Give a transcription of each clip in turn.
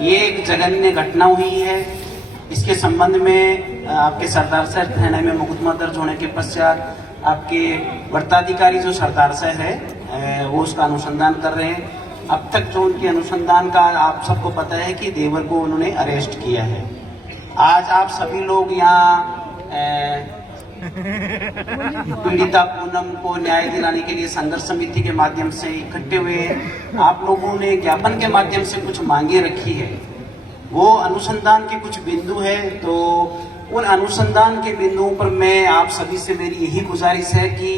ये एक जघन्य घटना हुई है। इसके संबंध में आपके सरदार शहर थाने में मुकदमा दर्ज होने के पश्चात आपके वर्ताधिकारी जो सरदार शहर है वो उसका अनुसंधान कर रहे हैं। अब तक जो उनके अनुसंधान का आप सबको पता है कि देवर को उन्होंने अरेस्ट किया है। आज आप सभी लोग यहाँ पीड़िता पूनम को न्याय दिलाने के लिए संघर्ष समिति के माध्यम से इकट्ठे हुए हैं। आप लोगों ने ज्ञापन के माध्यम से कुछ मांगे रखी है, वो अनुसंधान के कुछ बिंदु है। तो उन अनुसंधान के बिंदुओं पर मैं आप सभी से मेरी यही गुजारिश है कि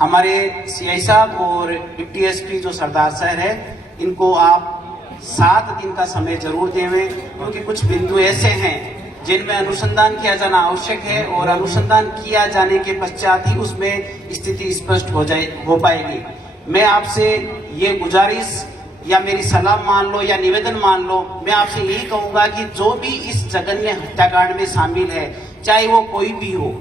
हमारे सीआई साहब और डिप्टी एसपी जो सरदार शहर है इनको आप 7 दिन का समय जरूर देवें, क्योंकि कुछ बिंदु ऐसे हैं जिनमें अनुसंधान किया जाना आवश्यक है और अनुसंधान किया जाने के पश्चात ही उसमें स्थिति स्पष्ट हो पाएगी। मैं आपसे ये गुजारिश या मेरी सलाह मान लो या निवेदन मान लो, मैं आपसे यही कहूंगा कि जो भी इस जघन्य हत्याकांड में शामिल है, चाहे वो कोई भी हो,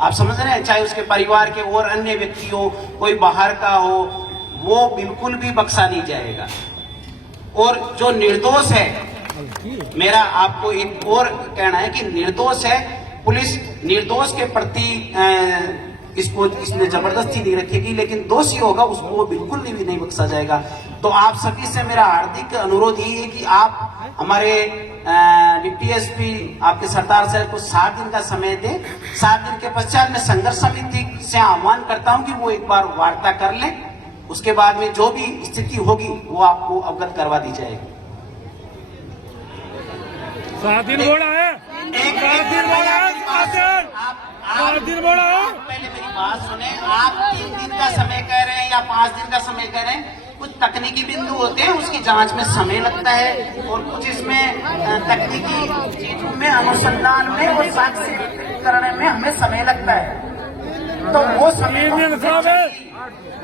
आप समझ रहे हैं, चाहे उसके परिवार के और अन्य व्यक्ति हो, कोई बाहर का हो, वो बिल्कुल भी बख्शा नहीं जाएगा। और जो निर्दोष है, मेरा आपको एक और कहना है कि निर्दोष है, पुलिस निर्दोष के प्रति इसने जबरदस्ती नहीं रखेगी, लेकिन दोषी होगा उसको बिल्कुल भी नहीं बख्शा जाएगा। तो आप सभी से मेरा हार्दिक अनुरोध यही है कि आप हमारे डिप्टी एसपी आपके सरदार साहब को 7 दिन का समय दें। 7 दिन के पश्चात मैं संघर्ष समिति से आह्वान करता हूं कि वो एक बार वार्ता कर लें, उसके बाद में जो भी स्थिति होगी वो आपको अवगत करवा दी जाएगी। 7 दिन बोला है, 7 दिन बोला है, 7 दिन बोला है। पहले मेरी बात सुने, आप 3 दिन का समय कह रहे हैं या 5 दिन का समय कह रहे हैं, कुछ तकनीकी बिंदु होते हैं, उसकी जांच में समय लगता है और कुछ इसमें तकनीकी चीजों में, अनुसंधान में और साक्ष्य करने में हमें समय लगता है। तो वो समय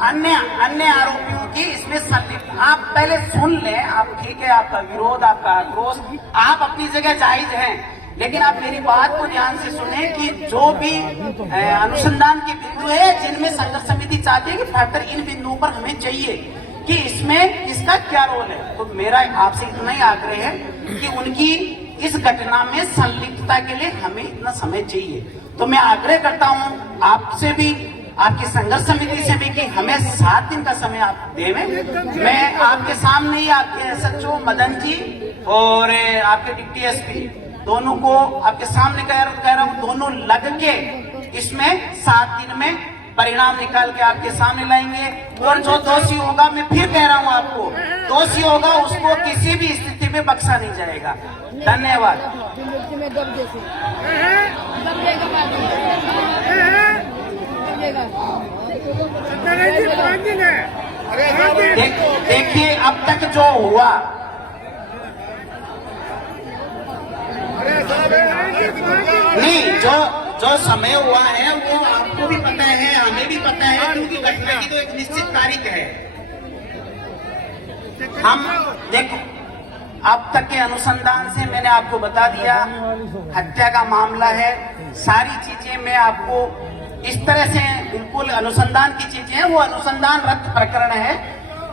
अन्य आरोपियों की इसमें संलिप्त, आप पहले सुन लें। आप ठीक है, आपका विरोध, आपका आक्रोश, आप अपनी जगह जायज हैं, लेकिन आप मेरी बात को ध्यान से सुने कि जो भी अनुसंधान के बिंदु है जिनमें संघर्ष समिति चाहती है कि फर्दर इन बिंदुओं पर हमें चाहिए कि इसमें इसका क्या रोल है। तो मेरा आपसे इतना ही आग्रह है कि उनकी इस घटना में संलिप्तता के लिए हमें इतना समय चाहिए। तो मैं आग्रह करता हूं आपसे भी, आपकी संघर्ष समिति से भी कि हमें 7 दिन का समय आप देवें। मैं आपके सामने ही आपके एसएचओ मदन जी और आपके डिप्टी एसपी दोनों को आपके सामने कह रहा हूं, दोनों लग के इसमें 7 दिन में परिणाम निकाल के आपके सामने लाएंगे। और जो दोषी होगा, मैं फिर कह रहा हूं आपको, दोषी होगा उसको किसी भी स्थिति में बख्शा नहीं जाएगा। धन्यवाद। देखिए अब तक जो हुआ, नहीं जो समय हुआ है वो आपको भी पता है, हमें भी पता है, क्योंकि घटना की तो एक निश्चित तारीख है। हम देखो, अब तक के अनुसंधान से मैंने आपको बता दिया, हत्या का मामला है, सारी चीजें मैं आपको इस तरह से, बिल्कुल अनुसंधान की चीजें हैं, वो अनुसंधान रद्द प्रकरण है।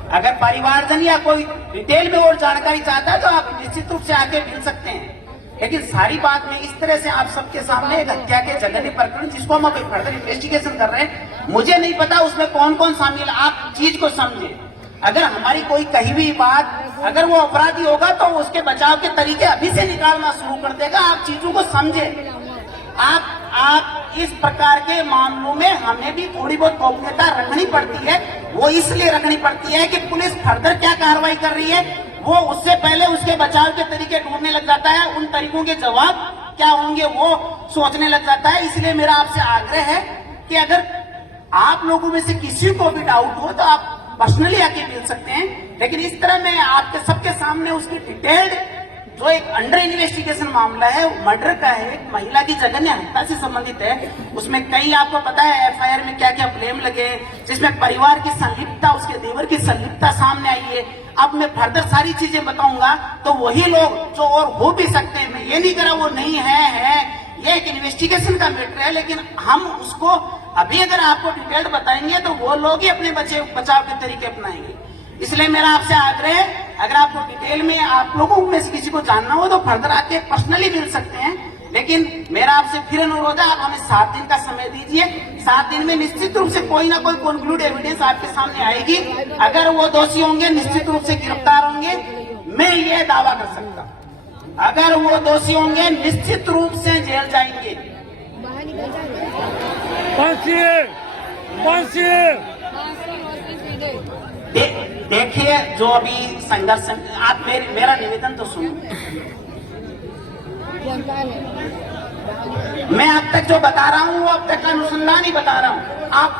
अगर परिवारजन या कोई डिटेल में और जानकारी चाहता है तो आप निश्चित रूप से आके मिल सकते हैं, लेकिन सारी बात में इस तरह से आप सबके सामने एक हत्या के जघन्य प्रकरण जिसको हम अभी फर्दर इन्वेस्टिगेशन कर रहे हैं, मुझे नहीं पता उसमें कौन कौन शामिल, आप चीज को समझे। अगर हमारी कोई कही हुई बात, अगर वो अपराधी होगा तो उसके बचाव के तरीके अभी से निकालना शुरू कर देगा। आप चीजों को समझे। आप इस प्रकार के मामलों में हमें भी थोड़ी बहुत गोपनीयता रखनी पड़ती है। वो इसलिए रखनी पड़ती है कि पुलिस फर्दर क्या कार्रवाई कर रही है, वो उससे पहले उसके बचाव के तरीके ढूंढने लग जाता है, उन तरीकों के जवाब क्या होंगे वो सोचने लग जाता है। इसलिए मेरा आपसे आग्रह है कि अगर आप लोगों में से किसी को भी डाउट हो तो आप पर्सनली आके मिल सकते हैं, लेकिन इस तरह मैं आपके सबके सामने उसकी डिटेल्ड जो एक अंडर इन्वेस्टिगेशन मामला है, मर्डर का है, एक महिला की जघन्य हत्या से संबंधित है, उसमें कई आपको पता है एफआईआर में क्या क्या ब्लेम लगे, जिसमें परिवार की संलिप्तता, उसके देवर की संलिप्तता सामने आई है। अब मैं फर्दर सारी चीजें बताऊंगा तो वही लोग जो और हो भी सकते हैं, मैं ये नहीं करा वो नहीं है, ये एक इन्वेस्टिगेशन का मैटर है, लेकिन हम उसको अभी अगर आपको डिटेल्ड बताएंगे तो वो लोग ही अपने बचाव के तरीके अपनाएंगे। इसलिए मेरा आपसे आग्रह है, अगर आपको डिटेल में आप लोगों में से किसी को जानना हो तो फर्दर आके पर्सनली मिल सकते हैं, लेकिन मेरा आपसे फिर अनुरोध है, आप हमें 7 दिन का समय दीजिए। 7 दिन में निश्चित रूप से कोई ना कोई कॉन्क्लूड एविडेंस आपके सामने आएगी। अगर वो दोषी होंगे निश्चित रूप से गिरफ्तार होंगे, मैं ये दावा कर सकता हूं। अगर वो दोषी होंगे निश्चित रूप से जेल जाएंगे। देखिए, जो अभी संघर्ष, आप मेरा निवेदन तो सुनो। मैं अब तक जो बता रहा हूँ वो अब तक का अनुसंधान ही बता रहा हूँ। आप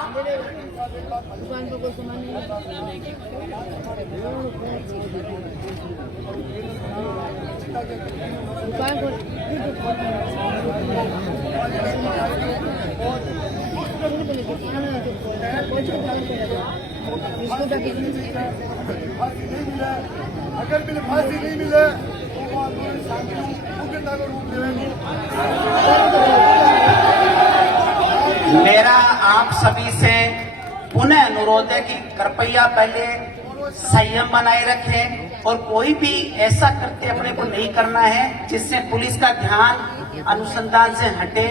अगर मुझे फांसी नहीं मिले तो रूप देंगे। मेरा आप सभी से पुनः अनुरोध है कि कृपया पहले संयम बनाए रखें और कोई भी ऐसा कृत्य अपने को नहीं करना है जिससे पुलिस का ध्यान अनुसंधान से हटे।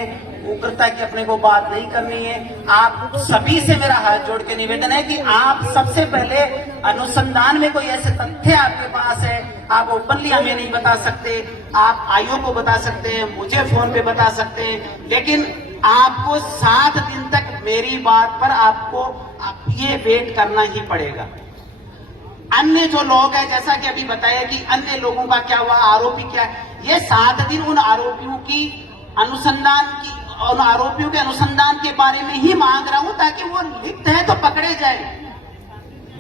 उग्रता की अपने को बात नहीं करनी है। आप सभी से मेरा हाथ जोड़ के निवेदन है कि आप सबसे पहले अनुसंधान में कोई ऐसे तथ्य आपके पास है, आप ओपनली हमें नहीं बता सकते, आप आयोग को बता सकते हैं, मुझे फोन पे बता सकते हैं, लेकिन आपको 7 दिन तक मेरी बात पर आपको ये वेट करना ही पड़ेगा। अन्य जो लोग हैं, जैसा कि अभी बताया कि अन्य लोगों का क्या हुआ, आरोपी क्या है, ये 7 दिन उन आरोपियों के अनुसंधान के बारे में ही मांग रहा हूं, ताकि वो लिप्त है तो पकड़े जाए।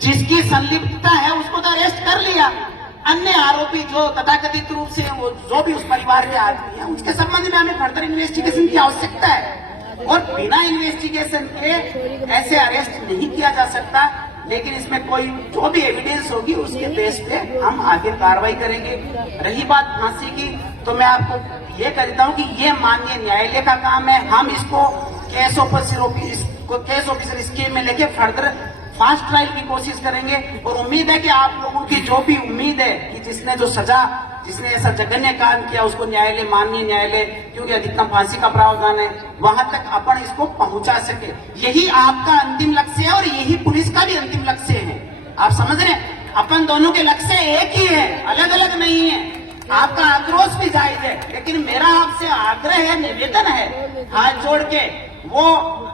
जिसकी संलिप्तता है उसको तो अरेस्ट कर लिया। अन्य आरोपी जो तथाकथित रूप से जो भी उस परिवार के आदमी हैं, उसके संबंध में हमें फर्दर इन्वेस्टिगेशन की आवश्यकता है और बिना इन्वेस्टिगेशन के ऐसे अरेस्ट नहीं किया जा सकता। लेकिन इसमें कोई जो भी एविडेंस होगी उसके बेस पे हम आगे कार्रवाई करेंगे। रही बात फांसी की, तो मैं आपको ये कहता हूं कि ये माननीय न्यायालय का काम है। हम इसको केस ऑफिसर स्कीम में लेके फर्दर फास्ट ट्रायल की कोशिश करेंगे और उम्मीद है कि आप लोगों की जो भी उम्मीद है कि जिसने ऐसा जघन्य काम किया उसको न्यायालय, माननीय न्यायालय, क्योंकि अधिकतम फांसी का प्रावधान है, वहां तक अपन इसको पहुंचा सके। यही आपका अंतिम लक्ष्य है और यही पुलिस का भी अंतिम लक्ष्य है। आप समझ रहे हैं, अपन दोनों के लक्ष्य एक ही है, अलग अलग नहीं है। आपका आक्रोश भी जायज है, लेकिन मेरा आपसे आग्रह है, निवेदन है, हाथ जोड़ के, वो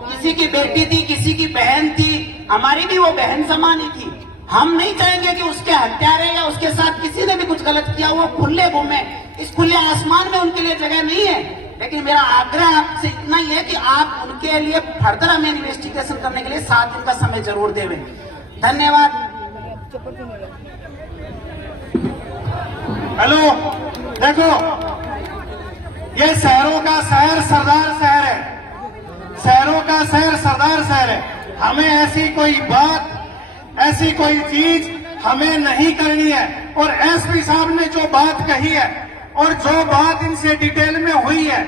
किसी की बेटी थी, किसी की बहन थी, हमारी भी वो बहन समान ही थी। हम नहीं चाहेंगे कि उसके हत्यारे या उसके साथ किसी ने भी कुछ गलत किया वो खुले घूमे। इस खुले आसमान में उनके लिए जगह नहीं है। लेकिन मेरा आग्रह आपसे इतना ही है कि आप उनके लिए फर्दर हमें इन्वेस्टिगेशन करने के लिए 7 दिन का समय जरूर देवें। धन्यवाद। हेलो, देखो, ये शहरों का शहर सरदार शहर है, शहरों का शहर सरदार शहर है। हमें ऐसी कोई बात, ऐसी कोई चीज हमें नहीं करनी है। और एसपी साहब ने जो बात कही है और जो बात इनसे डिटेल में हुई है,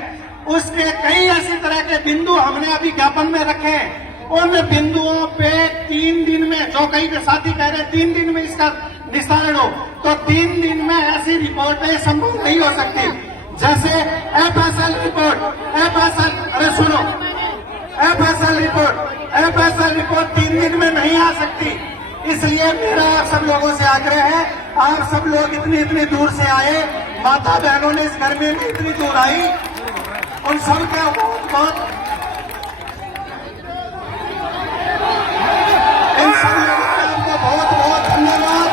उसके कई ऐसी तरह के बिंदु हमने अभी ज्ञापन में रखे हैं। उन बिंदुओं पे 3 दिन में, जो कई साथी कह रहे हैं 3 दिन में इसका निस्तारण हो, तो 3 दिन में ऐसी रिपोर्टें संभव नहीं हो सकती। जैसे एफएसएल रिपोर्ट, अरे सुनो, एफएसएल रिपोर्ट 3 दिन में नहीं आ सकती। इसलिए मेरा आप सब लोगों से आग्रह है, आप सब लोग इतनी दूर से आए, माता बहनों ने इस घर में इतनी दूर आई, उन सब के बहुत इन सब लोगों का आपको बहुत धन्यवाद।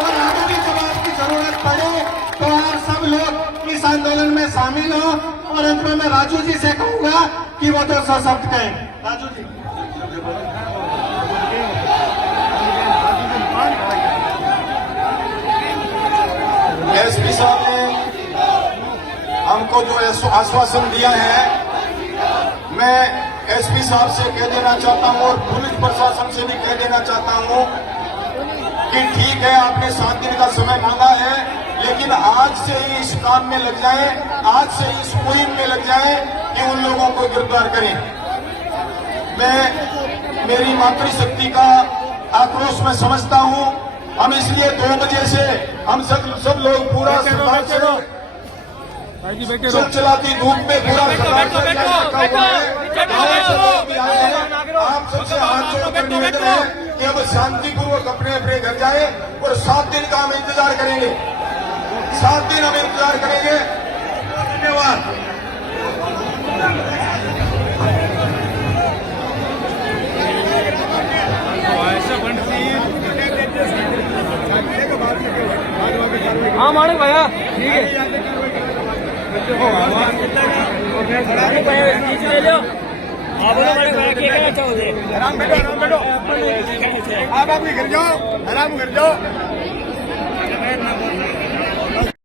और आगे भी जब आपकी जरूरत पड़े तो आप सब लोग इस आंदोलन में शामिल हो। और अंत में मैं राजू जी से कहूंगा कि वो 200 शब्द कहें। राजू जी। एसपी साहब ने हमको जो आश्वासन दिया है, मैं एसपी साहब से कह देना चाहता हूं और पुलिस प्रशासन से भी कह देना चाहता हूं कि ठीक है, आपने 7 दिन का समय मांगा है, लेकिन आज से ही इस काम में लग जाए, आज से ही इस मुहिम में लग जाए कि उन लोगों को गिरफ्तार करें। मैं मेरी मातृशक्ति का आक्रोश में समझता हूं, हम इसलिए 2 बजे से हम सब लोग पूरा सरदार से चलचलाती धूप में पूरा सरदार से रखा हुआ है। गाँव से लोग भी आए हैं। आप सबसे हाथ जोड़कर निवेदन है कि अब शांतिपूर्वक अपने अपने घर जाए और 7 दिन का हम इंतजार करेंगे। 7 दिन हम इंतजार करेंगे। धन्यवाद। हाँ मानिक भैया ठीक है ले लो आराम बैठो आप अपने घर जाओ, आराम कर जाओ।